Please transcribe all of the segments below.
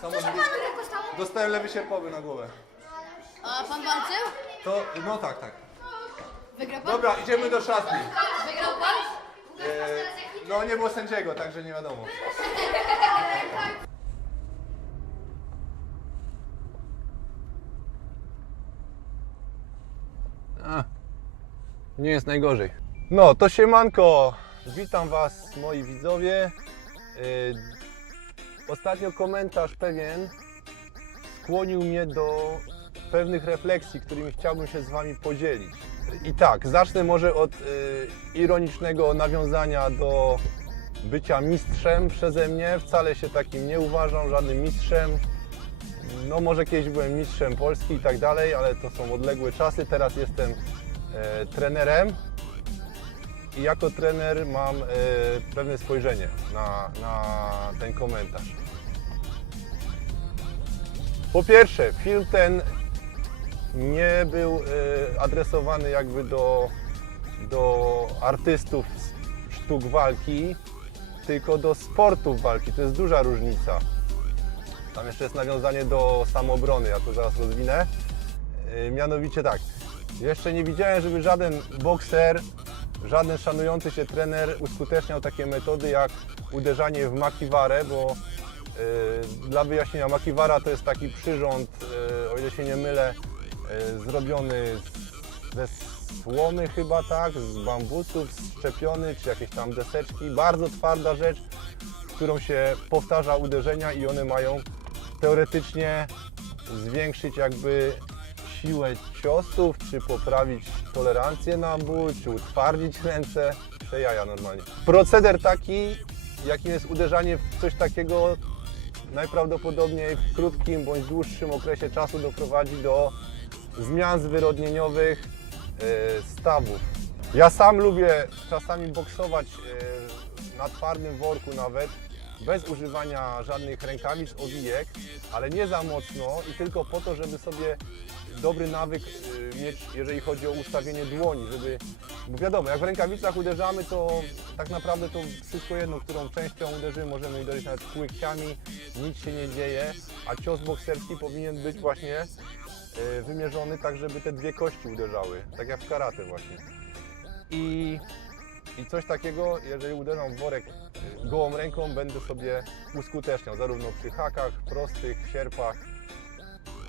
Samochód. Dostałem lewy sierpowy na głowę. A pan walczył? To, no tak, tak. Wygrał pan? Dobra, idziemy do szatni. Wygrał pan? E, no nie było sędziego, także nie wiadomo. A, nie jest najgorzej. No, to siemanko. Witam Was, moi widzowie. Yy, Ostatnio komentarz pewien skłonił mnie do pewnych refleksji, którymi chciałbym się z Wami podzielić. I tak, zacznę może od y, ironicznego nawiązania do bycia mistrzem przeze mnie. Wcale się takim nie uważam, żadnym mistrzem. No może kiedyś byłem mistrzem Polski i tak dalej, ale to są odległe czasy. Teraz jestem e, trenerem i jako trener mam e, pewne spojrzenie na, na ten komentarz. Po pierwsze, film ten nie był e, adresowany jakby do, do artystów sztuk walki, tylko do sportów walki. To jest duża różnica. Tam jeszcze jest nawiązanie do samoobrony, ja to zaraz rozwinę. E, Mianowicie tak, jeszcze nie widziałem, żeby żaden bokser, żaden szanujący się trener uskuteczniał takie metody jak uderzanie w makiwarę, bo e, dla wyjaśnienia, makiwara to jest taki przyrząd, e, o ile się nie mylę, e, zrobiony z- ze słomy chyba, tak, z bambusów, szczepiony, czy jakieś tam deseczki. Bardzo twarda rzecz, którą się powtarza uderzenia i one mają teoretycznie zwiększyć jakby siłę ciosów, czy poprawić tolerancję na ból, czy utwardzić ręce. Te jaja normalnie. Proceder taki, jakim jest uderzanie w coś takiego, najprawdopodobniej w krótkim bądź dłuższym okresie czasu doprowadzi do zmian zwyrodnieniowych e, stawów. Ja sam lubię czasami boksować e, na twardym worku nawet, bez używania żadnych rękawic, owijek, ale nie za mocno i tylko po to, żeby sobie dobry nawyk e, mieć, jeżeli chodzi o ustawienie dłoni, żeby, bo wiadomo, jak w rękawicach uderzamy, to tak naprawdę to wszystko jedno, którą częścią uderzymy, możemy uderzyć nawet kłykciami, nic się nie dzieje, a cios bokserski powinien być właśnie e, wymierzony tak, żeby te dwie kości uderzały, tak jak w karate właśnie. I, I coś takiego, jeżeli uderzam w worek y, gołą ręką, będę sobie uskuteczniał, zarówno przy hakach, prostych, sierpach,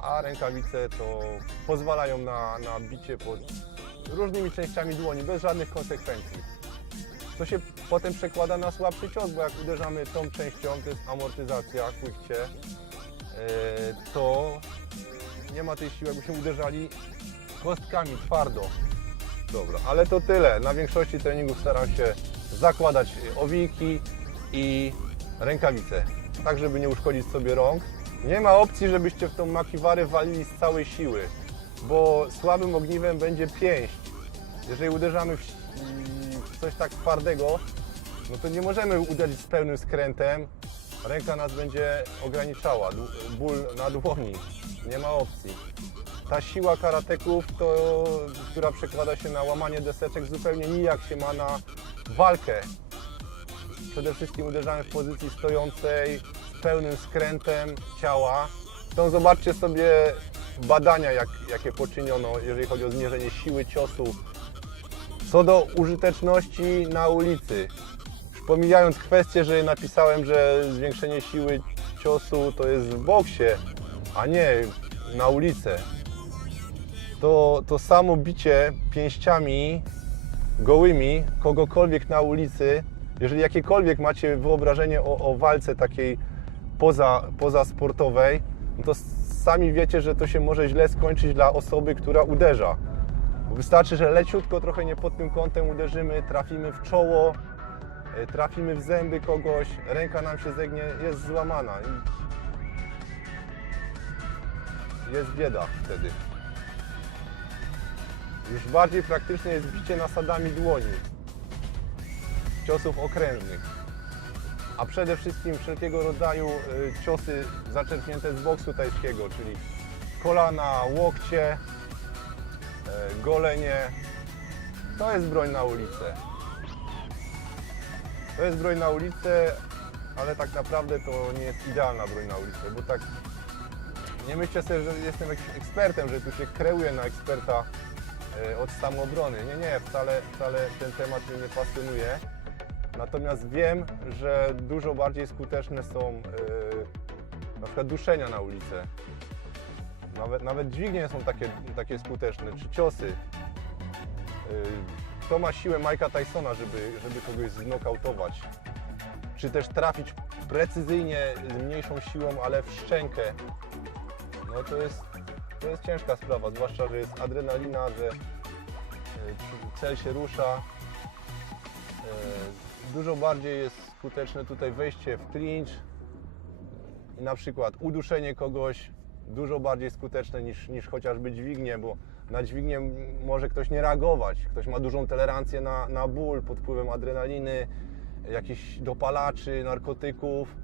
a rękawice to pozwalają na, na bicie pod różnymi częściami dłoni, bez żadnych konsekwencji. To się potem przekłada na słabszy cios, bo jak uderzamy tą częścią, to jest amortyzacja, kłykcie, y, to nie ma tej siły, jakbyśmy uderzali kostkami twardo. Dobra, ale to tyle. Na większości treningów staram się zakładać owiki i rękawice, tak żeby nie uszkodzić sobie rąk. Nie ma opcji, żebyście w tą makiwarę walili z całej siły, bo słabym ogniwem będzie pięść. Jeżeli uderzamy w, coś tak twardego, no to nie możemy uderzyć z pełnym skrętem. Ręka nas będzie ograniczała, ból na dłoni. Nie ma opcji. Ta siła karateków, to, która przekłada się na łamanie deseczek, zupełnie nijak się ma na walkę. Przede wszystkim uderzamy w pozycji stojącej, pełnym skrętem ciała. To zobaczcie sobie badania, jak, jakie poczyniono, jeżeli chodzi o zmierzenie siły ciosu. Co do użyteczności na ulicy, pomijając kwestię, że napisałem, że zwiększenie siły ciosu to jest w boksie, a nie na ulicę to, to samo bicie pięściami gołymi kogokolwiek na ulicy, jeżeli jakiekolwiek macie wyobrażenie o, o walce takiej poza, pozasportowej, no to sami wiecie, że to się może źle skończyć dla osoby, która uderza. Wystarczy, że leciutko, trochę nie pod tym kątem uderzymy, trafimy w czoło, e, trafimy w zęby kogoś, ręka nam się zegnie, jest złamana jest bieda wtedy. Już bardziej praktyczne jest bicie nasadami dłoni, ciosów okrężnych, a przede wszystkim wszelkiego rodzaju y, ciosy zaczerpnięte z boksu tajskiego, czyli kolana, łokcie, e, golenie. To jest broń na ulicę. To jest broń na ulicę, ale tak naprawdę to nie jest idealna broń na ulicę, bo tak nie myślę sobie, że jestem jakimś ekspertem, że tu się kreuję na eksperta e, od samoobrony. Nie, nie, wcale, wcale ten temat mnie nie pasjonuje. Natomiast wiem, że dużo bardziej skuteczne są e, na przykład duszenia na ulicę. Nawet, nawet dźwignie są takie, takie skuteczne, czy ciosy. E, Kto ma siłę Mike'a Tysona, żeby, żeby kogoś znokautować? Czy też trafić precyzyjnie, z mniejszą siłą, ale w szczękę? No to jest, to jest ciężka sprawa, zwłaszcza, że jest adrenalina, że e, cel się rusza. E, Dużo bardziej jest skuteczne tutaj wejście w clinch i na przykład uduszenie kogoś dużo bardziej skuteczne niż, niż chociażby dźwignię, bo na dźwignię może ktoś nie reagować. Ktoś ma dużą tolerancję na, na ból pod wpływem adrenaliny, jakichś dopalaczy, narkotyków.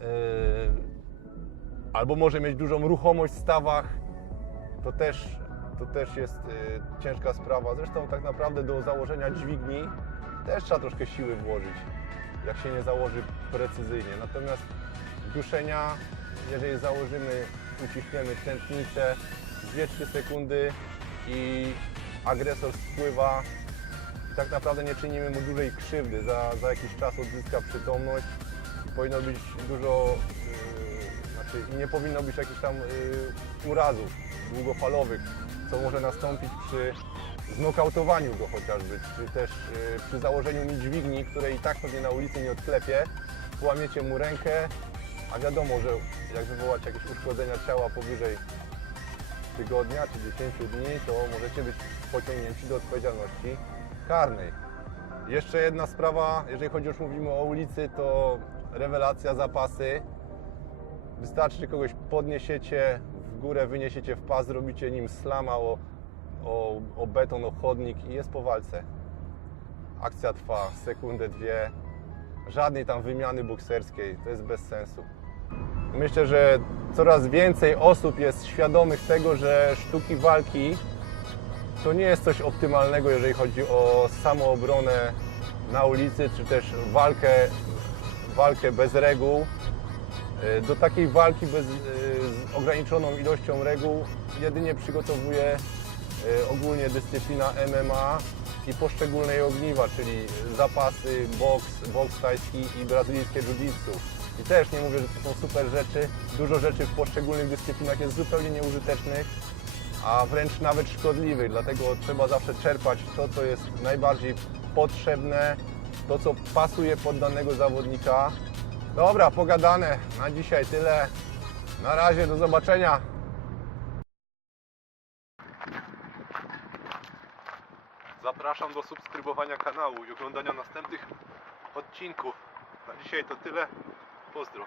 Yy, albo może mieć dużą ruchomość w stawach. To też, to też jest y, ciężka sprawa. Zresztą tak naprawdę do założenia dźwigni też trzeba troszkę siły włożyć, jak się nie założy precyzyjnie. Natomiast duszenia, jeżeli założymy, uciśniemy tętnicę 2-3 sekundy i agresor spływa, tak naprawdę nie czynimy mu dużej krzywdy. Za, za jakiś czas odzyska przytomność powinno być dużo, yy, znaczy nie powinno być jakichś tam yy, urazów długofalowych, co może nastąpić przy znokautowaniu go chociażby, czy też yy, przy założeniu mi dźwigni, której i tak pewnie na ulicy nie odklepie, połamiecie mu rękę, a wiadomo, że jak wywołać jakieś uszkodzenia ciała powyżej tygodnia czy 10 dni, to możecie być pociągnięci do odpowiedzialności karnej. Jeszcze jedna sprawa, jeżeli chodzi już mówimy o ulicy, to rewelacja zapasy. Wystarczy, że kogoś podniesiecie w górę, wyniesiecie w pas, zrobicie nim slama o, o, o beton, o chodnik i jest po walce. Akcja trwa sekundę, dwie. Żadnej tam wymiany bokserskiej, to jest bez sensu. Myślę, że coraz więcej osób jest świadomych tego, że sztuki walki to nie jest coś optymalnego, jeżeli chodzi o samoobronę na ulicy, czy też walkę, walkę bez reguł. E, Do takiej walki bez, e, z ograniczoną ilością reguł jedynie przygotowuje ogólnie dyscyplina MMA i poszczególne ogniwa, czyli zapasy, boks, boks tajski i brazylijskie jiu-jitsu. I też nie mówię, że to są super rzeczy. Dużo rzeczy w poszczególnych dyscyplinach jest zupełnie nieużytecznych, a wręcz nawet szkodliwych. Dlatego trzeba zawsze czerpać to, co jest najbardziej potrzebne, to, co pasuje pod danego zawodnika. Dobra, pogadane. Na dzisiaj tyle. Na razie, do zobaczenia. Zapraszam do subskrybowania kanału i oglądania następnych odcinków. Na dzisiaj to tyle. Pozdro.